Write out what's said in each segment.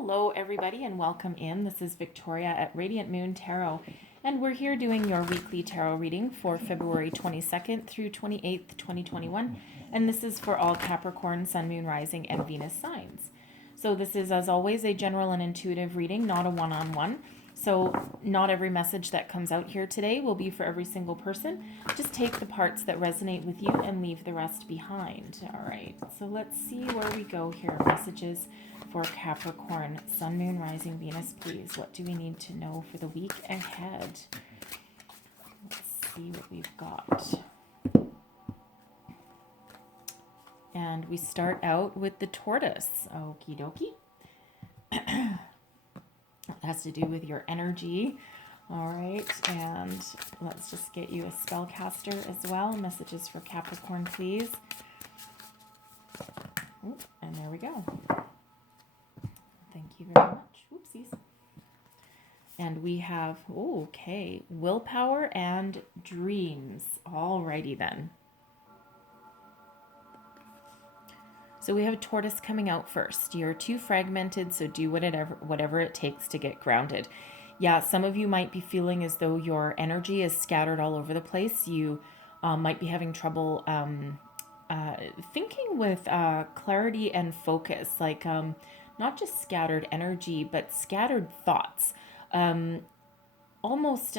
Hello, everybody, and welcome in. This is Victoria at Radiant Moon Tarot, and we're here doing your weekly tarot reading for February 22nd through 28th, 2021. And this is for all Capricorn, Sun, Moon, Rising, and Venus signs. So this is, as always, a general and intuitive reading, not a one-on-one. So not every message that comes out here today will be for every single person. Just take the parts that resonate with you and leave the rest behind. All right, so let's see where we go here. Messages for Capricorn, Sun, Moon, Rising, Venus, please. What do we need to know for the week ahead? Let's see what we've got. And we start out with the tortoise. Okie dokie. It has to do with your energy. All right, and let's just get you a spellcaster as well. Messages for Capricorn, please. Ooh, and there we go. Thank you very much. Whoopsies. And we have, okay, willpower and dreams. Alrighty then. So we have a tortoise coming out first. You're too fragmented, so do whatever it takes to get grounded. Yeah, some of you might be feeling as though your energy is scattered all over the place. You might be having trouble thinking with clarity and focus, like not just scattered energy, but scattered thoughts. Almost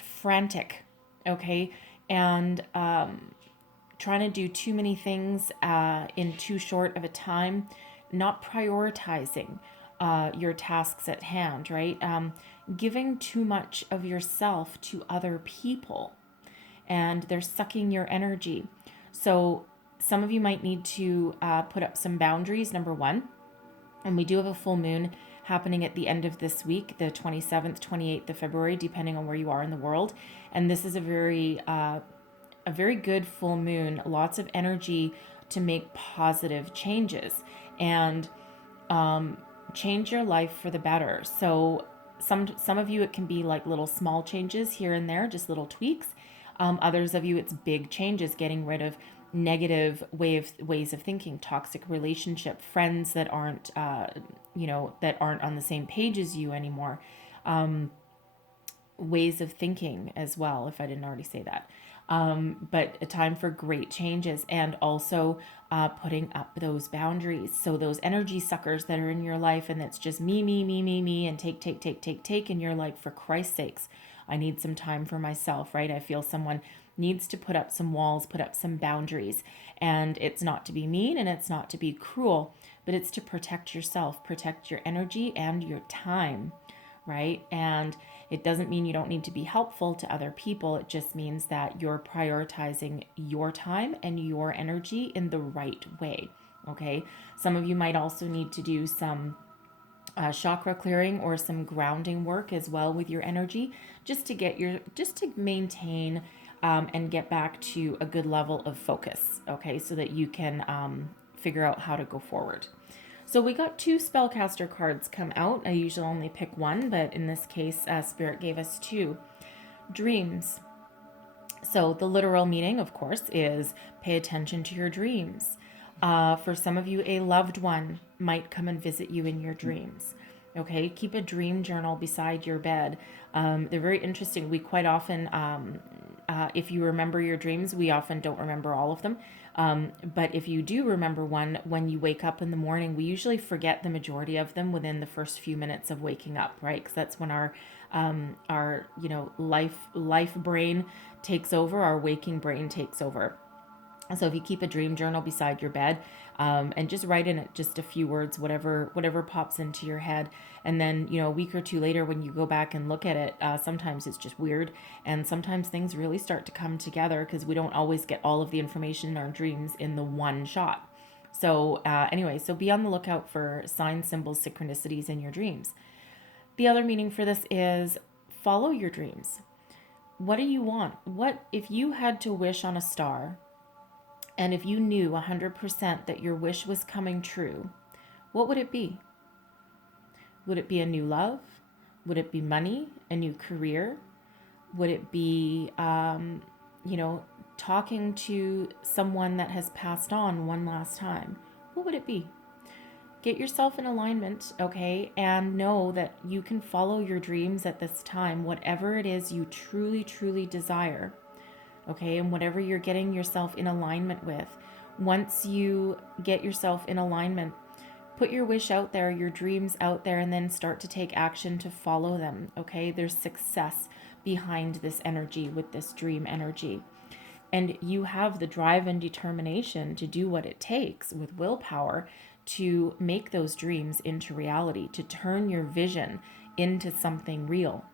frantic, okay? And trying to do too many things in too short of a time, not prioritizing your tasks at hand, right? Giving too much of yourself to other people, and they're sucking your energy. So some of you might need to put up some boundaries, number one. And we do have a full moon happening at the end of this week, the 27th, 28th of February, depending on where you are in the world. And this is a very good full moon, lots of energy to make positive changes and change your life for the better. So some of you, it can be like little small changes here and there, just little tweaks. Others of you, it's big changes, getting rid of negative ways of thinking, toxic relationship, friends that aren't that aren't on the same page as you anymore, ways of thinking as well, if I didn't already say that. But a time for great changes, and also putting up those boundaries. So those energy suckers that are in your life, and it's just me, and take, and you're like, for Christ's sakes, I need some time for myself, right? I feel someone needs to put up some walls, put up some boundaries. And it's not to be mean and it's not to be cruel, but it's to protect yourself, protect your energy and your time, right? And it doesn't mean you don't need to be helpful to other people. It just means that you're prioritizing your time and your energy in the right way, okay? Some of you might also need to do some chakra clearing or some grounding work as well with your energy, just to maintain and get back to a good level of focus, okay, so that you can figure out how to go forward. So we got two spellcaster cards come out. I usually only pick one, but in this case, Spirit gave us two. Dreams. So the literal meaning, of course, is pay attention to your dreams. For some of you, a loved one might come and visit you in your dreams. Okay, keep a dream journal beside your bed. They're very interesting. We quite often, if you remember your dreams, we often don't remember all of them. But if you do remember one, when you wake up in the morning, we usually forget the majority of them within the first few minutes of waking up, right? Because that's when our life brain takes over, our waking brain takes over. So if you keep a dream journal beside your bed, and just write in it just a few words, whatever pops into your head, and then a week or two later when you go back and look at it, sometimes it's just weird, and sometimes things really start to come together because we don't always get all of the information in our dreams in the one shot. So anyway, so be on the lookout for signs, symbols, synchronicities in your dreams. The other meaning for this is follow your dreams. What do you want? What if you had to wish on a star? And if you knew 100% that your wish was coming true, what would it be? Would it be a new love? Would it be money, a new career? Would it be, talking to someone that has passed on one last time? What would it be? get yourself in alignment, okay? And know that you can follow your dreams at this time, whatever it is you truly, truly desire, okay? And whatever you're getting yourself in alignment with. Once you get yourself in alignment, put your wish out there, your dreams out there, and then start to take action to follow them, okay? There's success behind this energy with this dream energy. And you have the drive and determination to do what it takes with willpower to make those dreams into reality, to turn your vision into something real.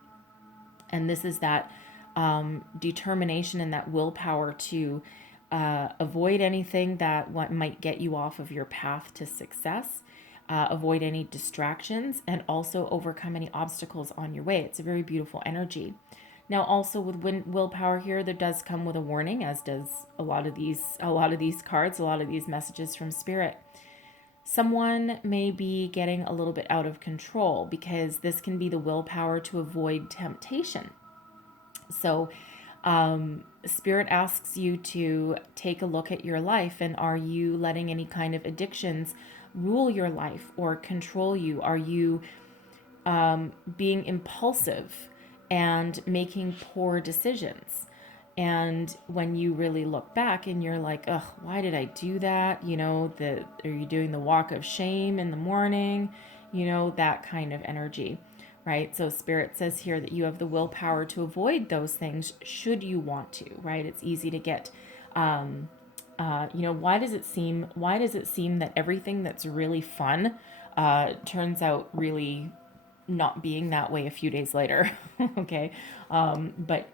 And this is that determination and that willpower to avoid anything that might get you off of your path to success, avoid any distractions, and also overcome any obstacles on your way. It's a very beautiful energy. Now, also with willpower here, there does come with a warning, as does a lot of these cards, a lot of these messages from Spirit. Someone may be getting a little bit out of control because this can be the willpower to avoid temptation. So, Spirit asks you to take a look at your life, and are you letting any kind of addictions rule your life or control you? Are you being impulsive and making poor decisions? And when you really look back and you're like, ugh, why did I do that? You know, are you doing the walk of shame in the morning? You know, that kind of energy, right? So Spirit says here that you have the willpower to avoid those things should you want to, right? It's easy to get, why does it seem that everything that's really fun turns out really not being that way a few days later? Okay. But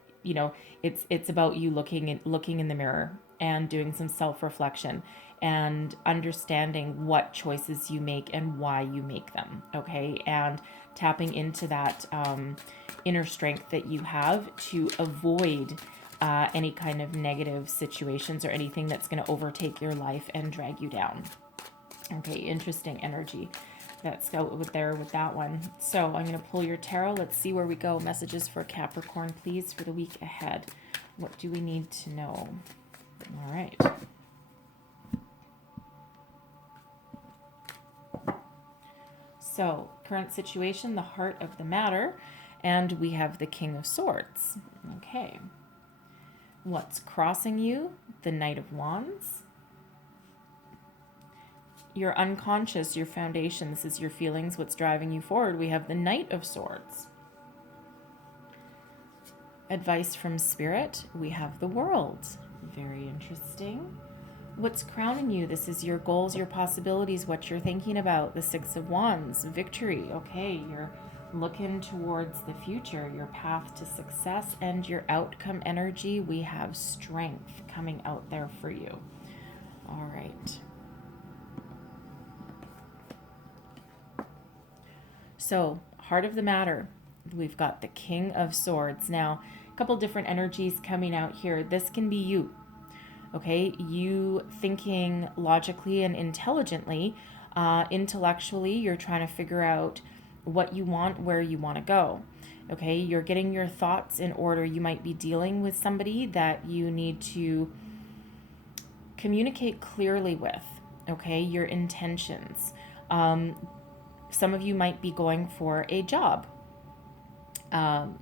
it's about you looking in the mirror and doing some self-reflection and understanding what choices you make and why you make them. Okay. And tapping into that inner strength that you have to avoid any kind of negative situations or anything that's going to overtake your life and drag you down. Okay. Interesting energy that's out there with that one. So I'm going to pull your tarot. Let's see where we go. Messages for Capricorn, please, for the week ahead. What do we need to know? All right. So, current situation, the heart of the matter, and we have the King of Swords. Okay. What's crossing you? The Knight of Wands. Your unconscious, your foundation, this is your feelings, what's driving you forward. We have the Knight of Swords. Advice from Spirit, we have the World. Very interesting. What's crowning you? This is your goals, your possibilities, what you're thinking about. The Six of Wands, victory. Okay, you're looking towards the future, your path to success, and your outcome energy. We have strength coming out there for you. All right. So, heart of the matter, we've got the King of Swords. Now, a couple different energies coming out here. This can be you, okay? You thinking logically and intelligently. Intellectually, you're trying to figure out what you want, where you want to go, okay? You're getting your thoughts in order. You might be dealing with somebody that you need to communicate clearly with, okay? Your intentions. Some of you might be going for a job,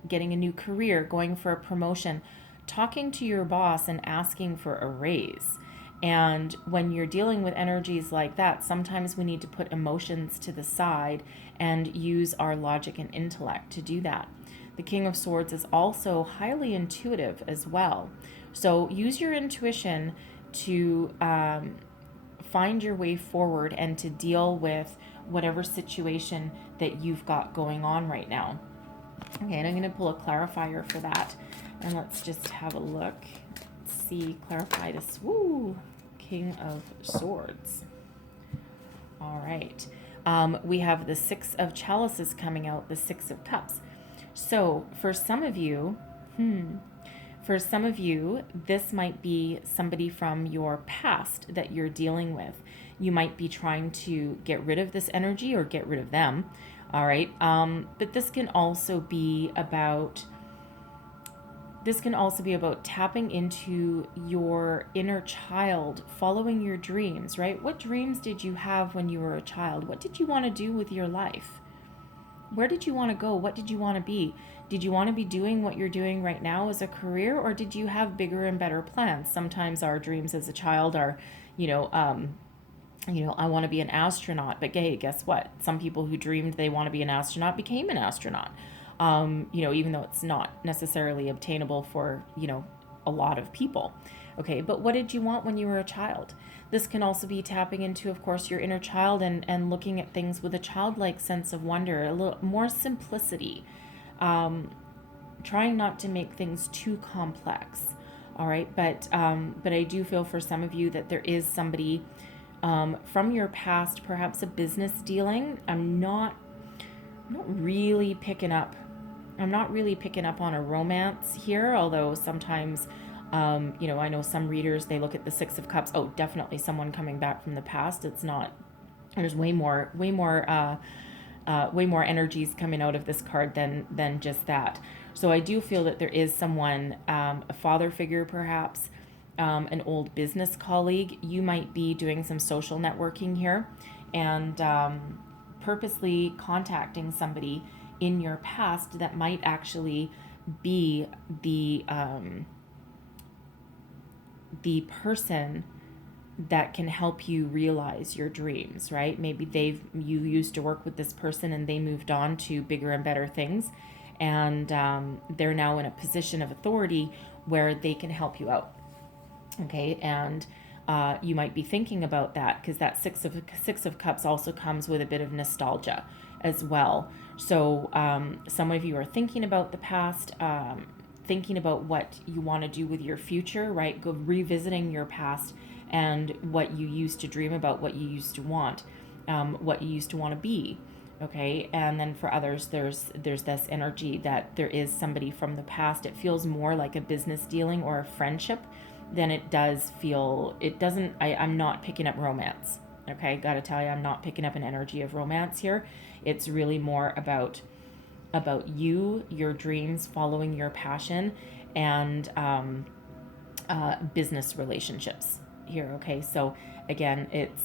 getting a new career, going for a promotion, talking to your boss and asking for a raise. And when you're dealing with energies like that, sometimes we need to put emotions to the side and use our logic and intellect to do that. The King of Swords is also highly intuitive as well. So use your intuition to find your way forward and to deal with whatever situation that you've got going on right now. Okay, and I'm going to pull a clarifier for that. And let's just have a look. Let's see, clarify this. Woo! King of Swords. All right. We have the Six of Chalices coming out, the Six of Cups. So for some of you, this might be somebody from your past that you're dealing with. You might be trying to get rid of this energy or get rid of them. All right. But this can also be about This can also be about tapping into your inner child, following your dreams, right? What dreams did you have when you were a child? What did you want to do with your life? Where did you want to go? What did you want to be? Did you want to be doing what you're doing right now as a career, or did you have bigger and better plans? Sometimes our dreams as a child are, you know, I want to be an astronaut, but hey, guess what? Some people who dreamed they want to be an astronaut became an astronaut. Even though it's not necessarily obtainable for, a lot of people. Okay, but what did you want when you were a child? This can also be tapping into, of course, your inner child and looking at things with a childlike sense of wonder, a little more simplicity, trying not to make things too complex. All right, but I do feel for some of you that there is somebody from your past, perhaps a business dealing. I'm not really picking up. I'm not really picking up on a romance here, although sometimes, I know some readers, they look at the Six of Cups. Oh, definitely someone coming back from the past. It's not, there's way more energies coming out of this card than just that. So I do feel that there is someone, a father figure perhaps, an old business colleague. You might be doing some social networking here and purposely contacting somebody in your past that might actually be the person that can help you realize your dreams, right? Maybe you used to work with this person and they moved on to bigger and better things, and they're now in a position of authority where they can help you out. Okay, and you might be thinking about that because that Six of Cups also comes with a bit of nostalgia as well. So some of you are thinking about the past, thinking about what you want to do with your future, right? Go revisiting your past and what you used to dream about, what you used to want, what you used to want to be. Okay, and then for others, there's this energy that there is somebody from the past. It feels more like a business dealing or a friendship than it does feel. It doesn't. I'm not picking up romance. Okay, gotta tell you, I'm not picking up an energy of romance here. It's really more about you, your dreams, following your passion, and business relationships here. Okay, so again, it's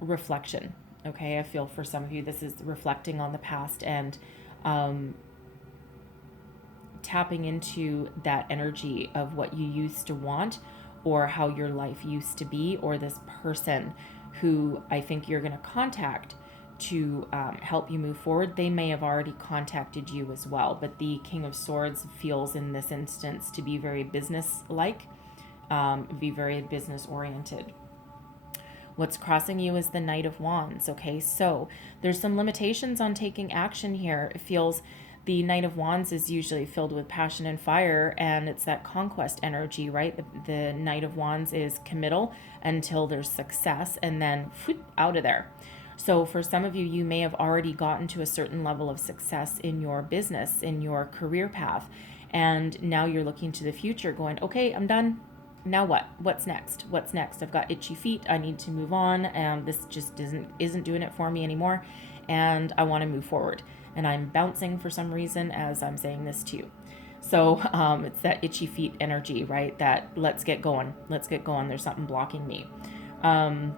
reflection. Okay, I feel for some of you this is reflecting on the past and tapping into that energy of what you used to want or how your life used to be, or this person who I think you're going to contact to help you move forward. They may have already contacted you as well, but the King of Swords feels in this instance to be very business-like, be very business-oriented. What's crossing you is the Knight of Wands, okay? So there's some limitations on taking action here. It feels the Knight of Wands is usually filled with passion and fire, and it's that conquest energy, right? The Knight of Wands is committal until there's success, and then out of there. So for some of you, you may have already gotten to a certain level of success in your business, in your career path, and now you're looking to the future going, okay, I'm done. Now what? What's next? What's next? I've got itchy feet. I need to move on, and this just isn't doing it for me anymore, and I want to move forward. And I'm bouncing for some reason as I'm saying this to you. So it's that itchy feet energy, right? That let's get going. Let's get going. There's something blocking me. Some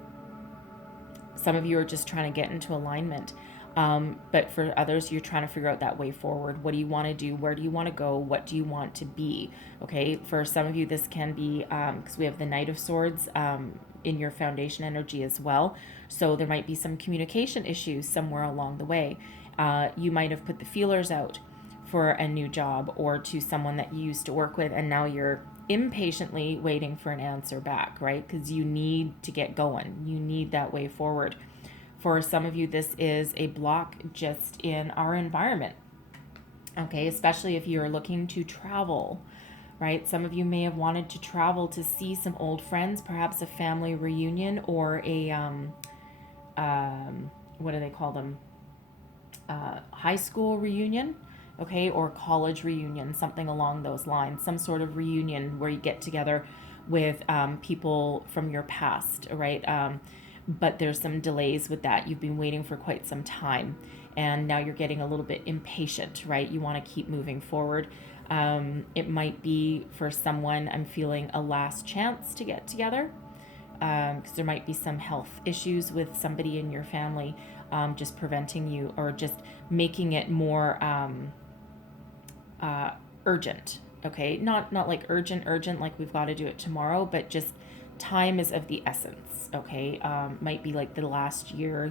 of you are just trying to get into alignment. But for others, you're trying to figure out that way forward. What do you want to do? Where do you want to go? What do you want to be? Okay, for some of you, this can be, because we have the Knight of Swords in your foundation energy as well. So there might be some communication issues somewhere along the way. You might have put the feelers out for a new job or to someone that you used to work with, and now you're impatiently waiting for an answer back, right? Because you need to get going. You need that way forward. For some of you, this is a block just in our environment, okay? Especially if you're looking to travel, right? Some of you may have wanted to travel to see some old friends, perhaps a family reunion or a, what do they call them? High school reunion, okay? Or college reunion, something along those lines. Some sort of reunion where you get together with people from your past, right? but there's some delays with that. You've been waiting for quite some time, and now you're getting a little bit impatient, right? You want to keep moving forward. It might be for someone, I'm feeling, a last chance to get together, because there might be some health issues with somebody in your family, just preventing you, or just making it more urgent. Okay, not like urgent like we've got to do it tomorrow, but just time is of the essence. Okay, might be like the last year,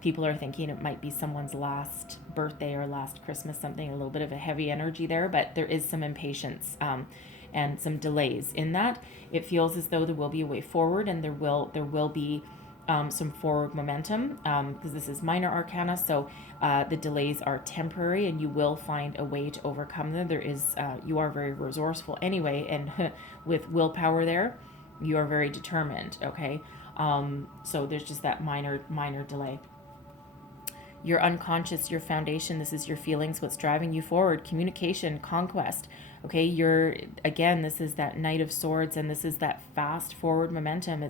people are thinking it might be someone's last birthday or last Christmas, something, a little bit of a heavy energy there, but there is some impatience, and some delays in that. It feels as though there will be a way forward, and there will be some forward momentum, because this is minor arcana, so the delays are temporary, and you will find a way to overcome them. You are very resourceful anyway, and with willpower there, you are very determined. Okay, so there's just that minor delay. Your unconscious, your foundation, this is your feelings, what's driving you forward, communication, conquest. Okay, this is that Knight of Swords, and this is that fast forward momentum.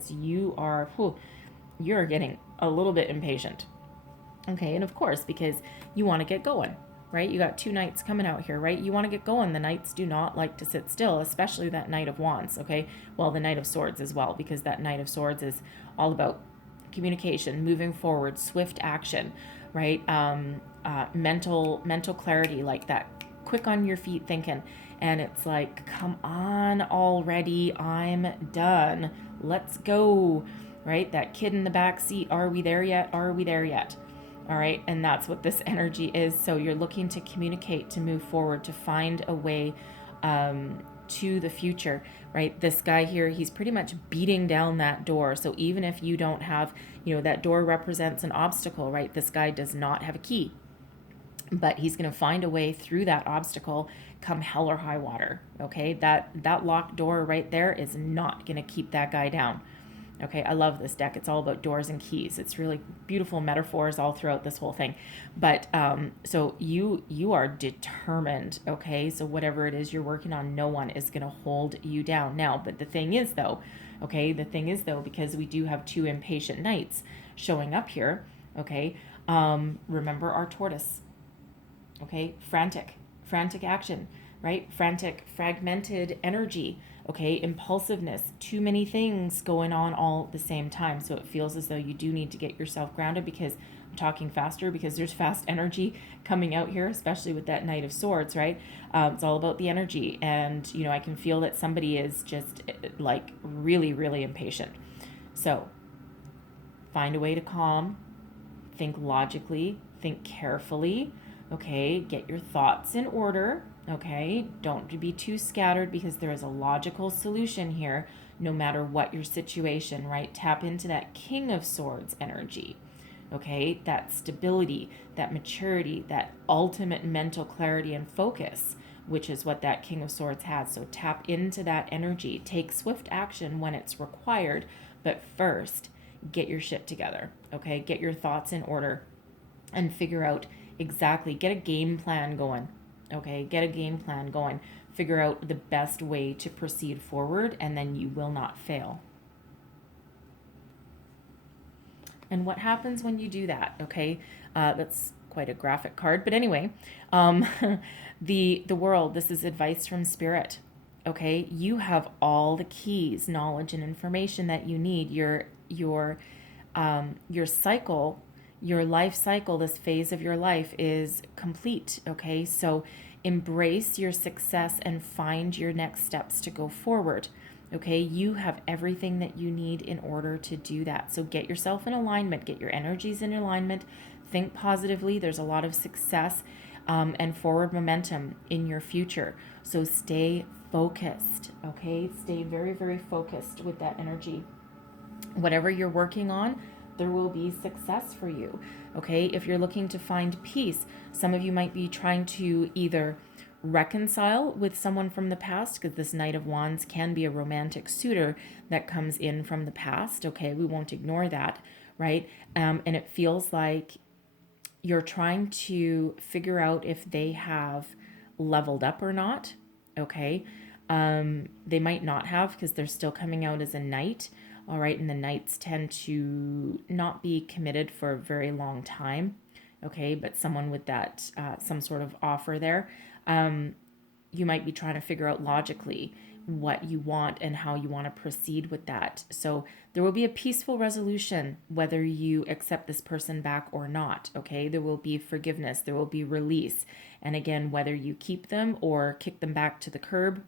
You're getting a little bit impatient. Okay, and of course, because you want to get going, right? You got two knights coming out here, right? You want to get going. The knights do not like to sit still, especially that Knight of Wands, okay? Well, the Knight of Swords as well, because that Knight of Swords is all about communication, moving forward, swift action, right? Mental clarity, like that quick on your feet thinking. And it's like, come on already, I'm done. Let's go, right? That kid in the back seat, are we there yet? Are we there yet? All right, and that's what this energy is. So you're looking to communicate, to move forward, to find a way to the future, right? This guy here, he's pretty much beating down that door. So even if you don't have, that door represents an obstacle, right? This guy does not have a key, but he's going to find a way through that obstacle, come hell or high water. Okay, that locked door right there is not going to keep that guy down. Okay, I love this deck. It's all about doors and keys. It's really beautiful metaphors all throughout this whole thing. But so you are determined. Okay, so whatever it is you're working on, no one is going to hold you down. Now, but the thing is though, because we do have two impatient knights showing up here. Okay, remember our tortoise. Okay, frantic action, right? Frantic, fragmented energy. Okay, impulsiveness, too many things going on all at the same time. So it feels as though you do need to get yourself grounded, because I'm talking faster because there's fast energy coming out here, especially with that Knight of Swords, right? It's all about the energy. And, I can feel that somebody is just like really, really impatient. So find a way to calm, think logically, think carefully. Okay, get your thoughts in order. Okay, don't be too scattered, because there is a logical solution here no matter what your situation, right? Tap into that King of Swords energy. Okay, that stability, that maturity, that ultimate mental clarity and focus, which is what that King of Swords has. So tap into that energy. Take swift action when it's required, but first, get your shit together. Okay, get your thoughts in order and figure out exactly, get a game plan going. Okay, get a game plan going. Figure out the best way to proceed forward, and then you will not fail. And what happens when you do that? Okay, that's quite a graphic card, but anyway, the world. This is advice from Spirit. Okay, you have all the keys, knowledge, and information that you need. Your cycle. Your life cycle, this phase of your life is complete. Okay, so embrace your success and find your next steps to go forward. Okay, you have everything that you need in order to do that. So get yourself in alignment, get your energies in alignment, think positively. There's a lot of success and forward momentum in your future. So stay focused. Okay, stay very, very focused with that energy. Whatever you're working on, there will be success for you. Okay, if you're looking to find peace, some of you might be trying to either reconcile with someone from the past, because this Knight of Wands can be a romantic suitor that comes in from the past. Okay, we won't ignore that, right? And it feels like you're trying to figure out if they have leveled up or not. Okay, they might not have, because they're still coming out as a knight. All right. And the Knights tend to not be committed for a very long time. Okay. But someone with that, some sort of offer there, you might be trying to figure out logically what you want and how you want to proceed with that. So there will be a peaceful resolution whether you accept this person back or not. Okay. There will be forgiveness. There will be release. And again, whether you keep them or kick them back to the curb,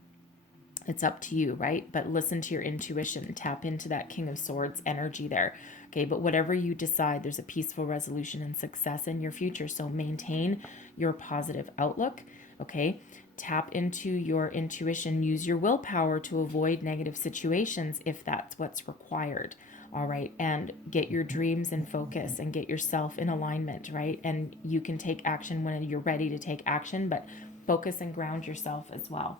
it's up to you, right? But listen to your intuition, tap into that King of Swords energy there. Okay, but whatever you decide, there's a peaceful resolution and success in your future. So maintain your positive outlook. Okay, tap into your intuition, use your willpower to avoid negative situations if that's what's required. All right, and get your dreams in focus and get yourself in alignment, right? And you can take action when you're ready to take action, but focus and ground yourself as well.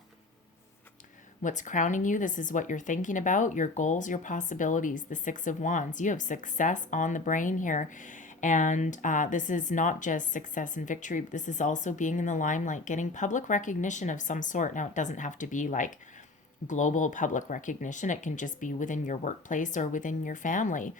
What's crowning you? This is what you're thinking about, your goals, your possibilities, the Six of Wands. You have success on the brain here. And this is not just success and victory, but this is also being in the limelight, getting public recognition of some sort. Now, it doesn't have to be like global public recognition. It can just be within your workplace or within your family.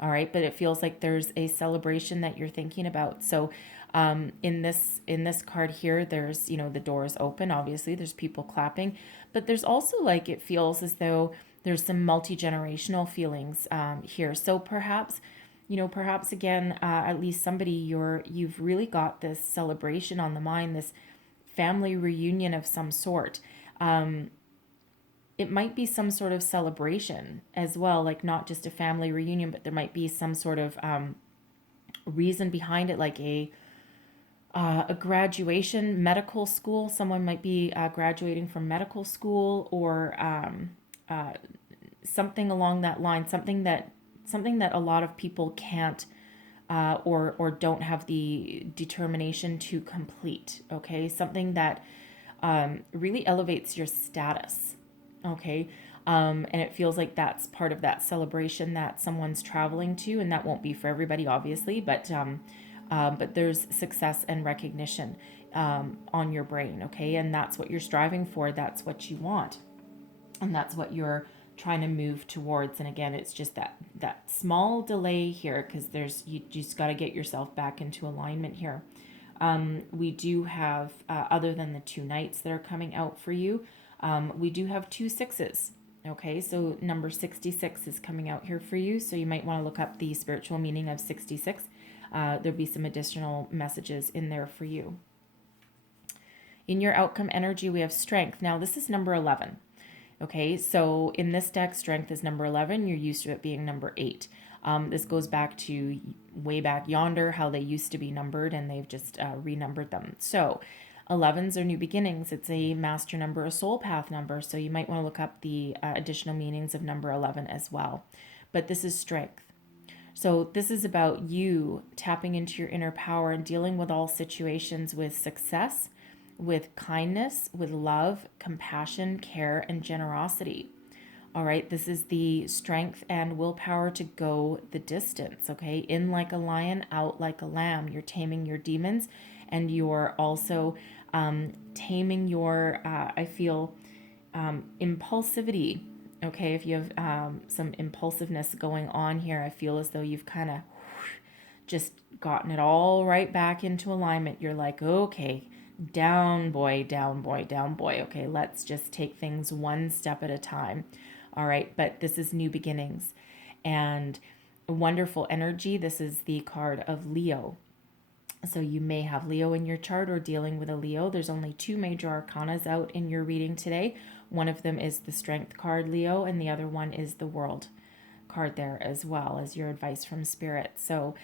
All right, but it feels like there's a celebration that you're thinking about. So in this card here, there's, you know, the door is open. Obviously, there's people clapping, but there's also like it feels as though there's some multi-generational feelings here. So perhaps, you know, perhaps again, at least somebody you've really got this celebration on the mind, this family reunion of some sort. It might be some sort of celebration as well, like not just a family reunion, but there might be some sort of reason behind it, like a graduation, medical school. Someone might be graduating from medical school, or something along that line. Something that a lot of people can't or don't have the determination to complete. Okay, something that really elevates your status. Okay. And it feels like that's part of that celebration that someone's traveling to, and that won't be for everybody, obviously, but there's success and recognition on your brain. Okay. And that's what you're striving for. That's what you want. And that's what you're trying to move towards. And again, it's just that small delay here, because you just got to get yourself back into alignment here. We do have, other than the two Knights that are coming out for you, we do have two sixes. Okay, so number 66 is coming out here for you. So you might want to look up the spiritual meaning of 66. There'll be some additional messages in there for you. In your outcome energy, we have strength. Now, this is number 11. Okay, so in this deck, strength is number 11. You're used to it being number 8. This goes back to way back yonder, how they used to be numbered, and they've just renumbered them. So 11s are new beginnings. It's a master number, a soul path number. So you might want to look up the additional meanings of number 11 as well. But this is strength. So this is about you tapping into your inner power and dealing with all situations with success, with kindness, with love, compassion, care, and generosity. All right, this is the strength and willpower to go the distance, okay? In like a lion, out like a lamb. You're taming your demons, and you're also taming your, I feel, impulsivity, okay? If you have some impulsiveness going on here, I feel as though you've kind of just gotten it all right back into alignment. You're like, okay, down boy, down boy, down boy. Okay, let's just take things one step at a time. All right, but this is new beginnings and wonderful energy. This is the card of Leo. So you may have Leo in your chart or dealing with a Leo. There's only two major arcanas out in your reading today. One of them is the Strength card, Leo, and the other one is the World card there as well as your advice from Spirit. So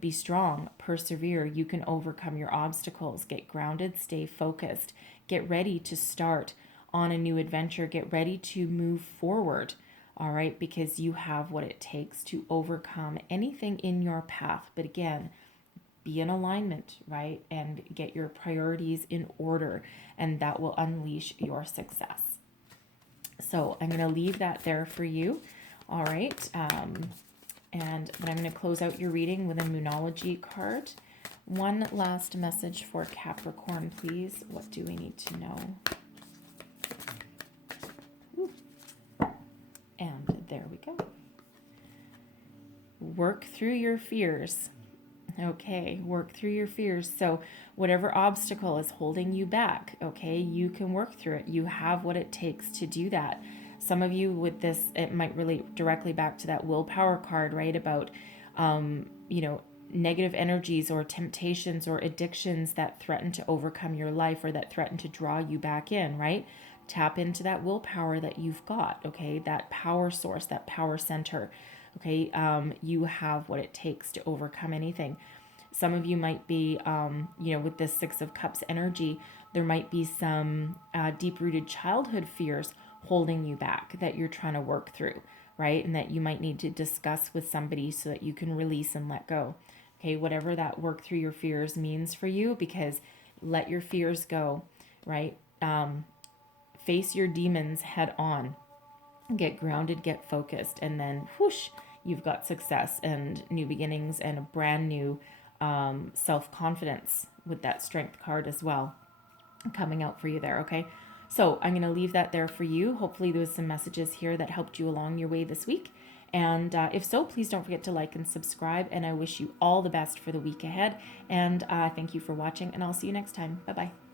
be strong, persevere. You can overcome your obstacles. Get grounded, stay focused. Get ready to start on a new adventure. Get ready to move forward. All right, because you have what it takes to overcome anything in your path. But again, be in alignment, right? And get your priorities in order, and that will unleash your success. So I'm going to leave that there for you. All right. But I'm going to close out your reading with a Moonology card. One last message for Capricorn, please. What do we need to know? Ooh. And there we go. work through your fears. Okay, work through your fears. So, whatever obstacle is holding you back, okay, you can work through it. You have what it takes to do that. Some of you with this, it might relate directly back to that willpower card, right? About, you know, negative energies or temptations or addictions that threaten to overcome your life or that threaten to draw you back in, right? Tap into that willpower that you've got, okay? That power source, that power center, okay? You have what it takes to overcome anything. Some of you might be, with this Six of Cups energy, there might be some deep rooted childhood fears holding you back that you're trying to work through, right? And that you might need to discuss with somebody so that you can release and let go. Okay, whatever that work through your fears means for you, because let your fears go, right? Face your demons head on, get grounded, get focused, and then whoosh, you've got success and new beginnings and a brand new self-confidence with that strength card as well coming out for you there. Okay, so I'm going to leave that there for you. Hopefully there was some messages here that helped you along your way this week, and if so, please don't forget to like and subscribe, and I wish you all the best for the week ahead, and thank you for watching, and I'll see you next time. Bye bye.